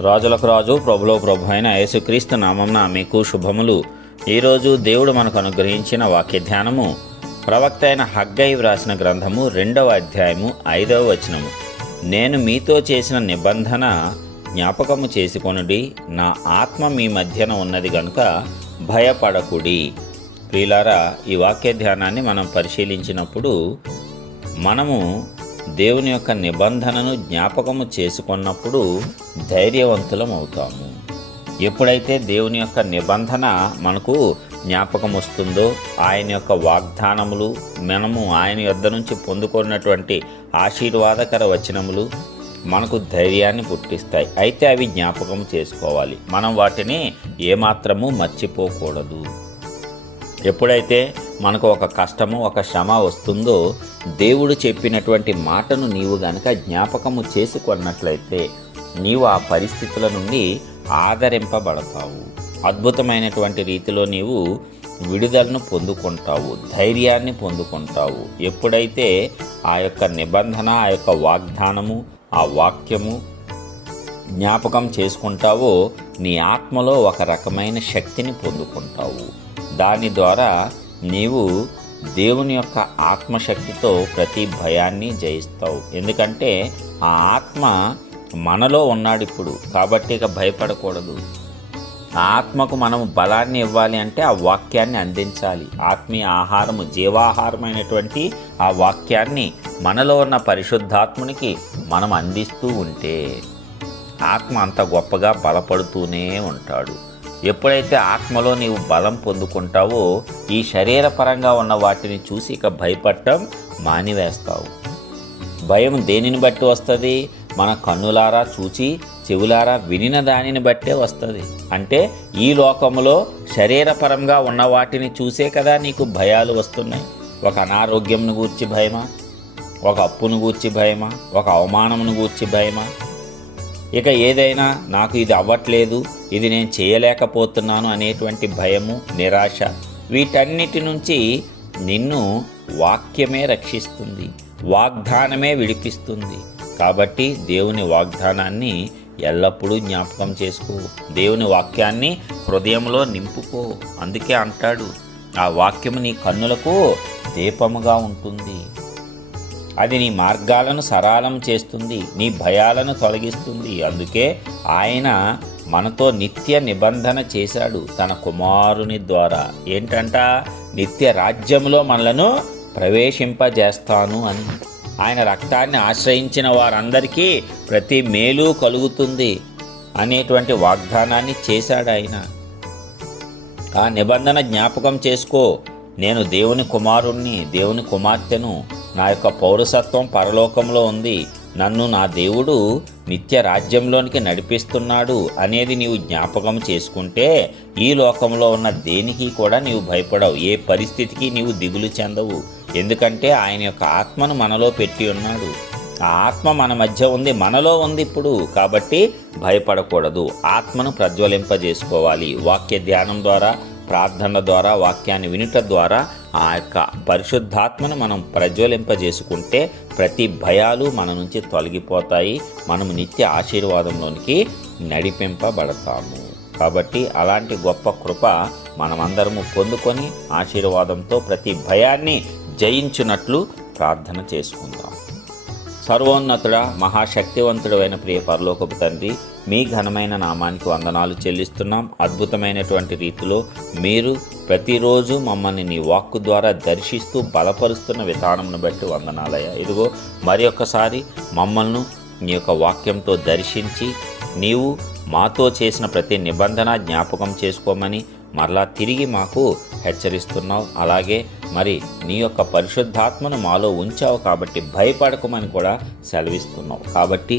రాజులకు రాజు ప్రభులో ప్రభు అయిన యేసుక్రీస్తు నామంన మీకు శుభములు. ఈరోజు దేవుడు మనకు అనుగ్రహించిన వాక్య ధ్యానము ప్రవక్త అయిన హగ్గై వ్రాసిన గ్రంథము రెండవ అధ్యాయము ఐదవ వచనము. నేను మీతో చేసిన నిబంధన జ్ఞాపకము చేసుకొనుడి నా ఆత్మ మీ మధ్యన ఉన్నది గనుక భయపడకుడి. ప్రియులారా ఈ వాక్య ధ్యానాన్ని మనం పరిశీలించినప్పుడు మనము దేవుని యొక్క నిబంధనను జ్ఞాపకము చేసుకున్నప్పుడు ధైర్యవంతులం అవుతాము ఎప్పుడైతే దేవుని యొక్క నిబంధన మనకు జ్ఞాపకం వస్తుందో ఆయన యొక్క వాగ్దానములు మనము ఆయన యొద్ద నుంచి పొందుకున్నటువంటి ఆశీర్వాదకర వచనములు మనకు ధైర్యాన్ని పుట్టిస్తాయి. అయితే అవి జ్ఞాపకం చేసుకోవాలి. మనం వాటిని ఏమాత్రము మర్చిపోకూడదు. ఎప్పుడైతే మనకు ఒక కష్టము ఒక శ్రమ వస్తుందో దేవుడు చెప్పినటువంటి మాటను నీవు గనక జ్ఞాపకము చేసుకున్నట్లయితే నీవు ఆ పరిస్థితుల నుండి ఆదరింపబడతావు. అద్భుతమైనటువంటి రీతిలో నీవు విడుదలను పొందుకుంటావు ధైర్యాన్ని పొందుకుంటావు. ఎప్పుడైతే ఆ యొక్క నిబంధన ఆ యొక్క వాగ్దానము ఆ వాక్యము జ్ఞాపకం చేసుకుంటావో నీ ఆత్మలో ఒక రకమైన శక్తిని పొందుకుంటావు. దాని ద్వారా నీవు దేవుని యొక్క ఆత్మశక్తితో ప్రతి భయాన్ని జయిస్తావు. ఎందుకంటే ఆ ఆత్మ మనలో ఉన్నాడు ఇప్పుడు. కాబట్టి ఇక భయపడకూడదు. ఆత్మకు మనము బలాన్ని ఇవ్వాలి అంటే ఆ వాక్యాన్ని అందించాలి. ఆత్మీయ ఆహారము జీవాహారమైనటువంటి ఆ వాక్యాన్ని మనలో ఉన్న పరిశుద్ధాత్మునికి మనం అందిస్తూ ఉంటే ఆత్మ అంత గొప్పగా బలపడుతూనే ఉంటాడు. ఎప్పుడైతే ఆత్మలో నీవు బలం పొందుకుంటావో ఈ శరీరపరంగా ఉన్న వాటిని చూసి ఇక భయపడటం మానివేస్తావు. భయం దేనిని బట్టి వస్తుంది? మన కన్నులారా చూచి చెవులారా వినిన దానిని బట్టే వస్తుంది. అంటే ఈ లోకంలో శరీరపరంగా ఉన్న వాటిని చూసే కదా నీకు భయాలు వస్తున్నాయి. ఒక అనారోగ్యంను గూర్చి భయమా? ఒక అప్పును గూర్చి భయమా? ఒక అవమానమును గూర్చి భయమా? ఇక ఏదైనా నాకు ఇది అవ్వట్లేదు ఇది నేను చేయలేకపోతున్నాను అనేటువంటి భయము నిరాశ వీటన్నిటి నుంచి నిన్ను వాక్యమే రక్షిస్తుంది వాగ్దానమే విడిపిస్తుంది. కాబట్టి దేవుని వాగ్దానాన్ని ఎల్లప్పుడూ జ్ఞాపకం చేసుకో. దేవుని వాక్యాన్ని హృదయంలో నింపుకో. అందుకే అంటాడు ఆ వాక్యము నీ కన్నులకు దీపముగా ఉంటుంది. అది నీ మార్గాలను సరళం చేస్తుంది నీ భయాలను తొలగిస్తుంది. అందుకే ఆయన మనతో నిత్య నిబంధన చేశాడు తన కుమారుని ద్వారా. ఏంటంట? నిత్య రాజ్యంలో మనలను ప్రవేశింపజేస్తాను అని. ఆయన రక్తాన్ని ఆశ్రయించిన వారందరికీ ప్రతి మేలు కలుగుతుంది అనేటువంటి వాగ్దానాన్ని చేశాడు ఆయన. ఆ నిబంధన జ్ఞాపకం చేసుకో. నేను దేవుని కుమారుణ్ణి దేవుని కుమార్తెను నా యొక్క పౌరసత్వం పరలోకంలో ఉంది. నన్ను నా దేవుడు నిత్య రాజ్యంలోనికి నడిపిస్తున్నాడు అనేది నీవు జ్ఞాపకం చేసుకుంటే ఈ లోకంలో ఉన్న దేనికి కూడా నీవు భయపడవు. ఏ పరిస్థితికి నీవు దిగులు చెందవు. ఎందుకంటే ఆయన యొక్క ఆత్మను మనలో పెట్టి ఉన్నాడు. ఆ ఆత్మ మన మధ్య ఉంది మనలో ఉంది ఇప్పుడు. కాబట్టి భయపడకూడదు. ఆత్మను ప్రజ్వలింపజేసుకోవాలి. వాక్య ధ్యానం ద్వారా ప్రార్థన ద్వారా వాక్యాన్ని వినుట ద్వారా ఆ యొక్క పరిశుద్ధాత్మను మనం ప్రజ్వలింపజేసుకుంటే ప్రతి భయాలు మన నుంచి తొలగిపోతాయి. మనము నిత్య ఆశీర్వాదంలోనికి నడిపింపబడతాము. కాబట్టి అలాంటి గొప్ప కృప మనమందరము పొందుకొని ఆశీర్వాదంతో ప్రతి భయాన్ని జయించినట్లు ప్రార్థన చేసుకుందాం. సర్వోన్నతుడ మహాశక్తివంతుడైన ప్రియ పరలోకపు తండ్రి మీ ఘనమైన నామానికి వందనాలు చెల్లిస్తున్నాం. అద్భుతమైనటువంటి రీతిలో మీరు ప్రతిరోజు మమ్మల్ని నీ వాక్కు ద్వారా దర్శిస్తూ బలపరుస్తున్న విధానంను బట్టి వందనాలయ్యా. ఇదిగో మరి ఒక్కసారి మమ్మల్ని నీ యొక్క వాక్యంతో దర్శించి నీవు మాతో చేసిన ప్రతి నిబంధన జ్ఞాపకం చేసుకోమని మరలా తిరిగి మాకు హెచ్చరిస్తున్నావు. అలాగే మరి నీ యొక్క పరిశుద్ధాత్మను మాలో ఉంచావు కాబట్టి భయపడకమని కూడా సెలవిస్తున్నావు. కాబట్టి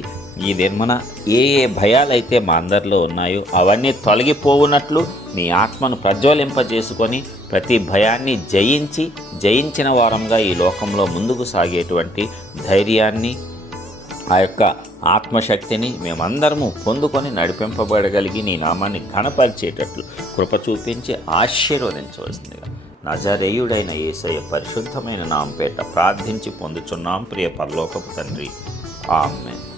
ఈ నిర్మణ ఏ ఏ భయాలైతే మా అందరిలో ఉన్నాయో అవన్నీ తొలగిపోవునట్లు నీ ఆత్మను ప్రజ్వలింపజేసుకొని ప్రతి భయాన్ని జయించి జయించిన వారంగా ఈ లోకంలో ముందుకు సాగేటువంటి ధైర్యాన్ని ఆ యొక్క ఆత్మశక్తిని మేమందరము పొందుకొని నడిపింపబడగలిగి నీ నామాన్ని ఘనపరిచేటట్లు కృప చూపించి ఆశీర్వదించవలసిందిగా నజరేయుడైన యేసయ్య పరిశుద్ధమైన నాంపేట ప్రార్థించి పొందుచున్నాం ప్రియ పరలోకపు తండ్రి. ఆమె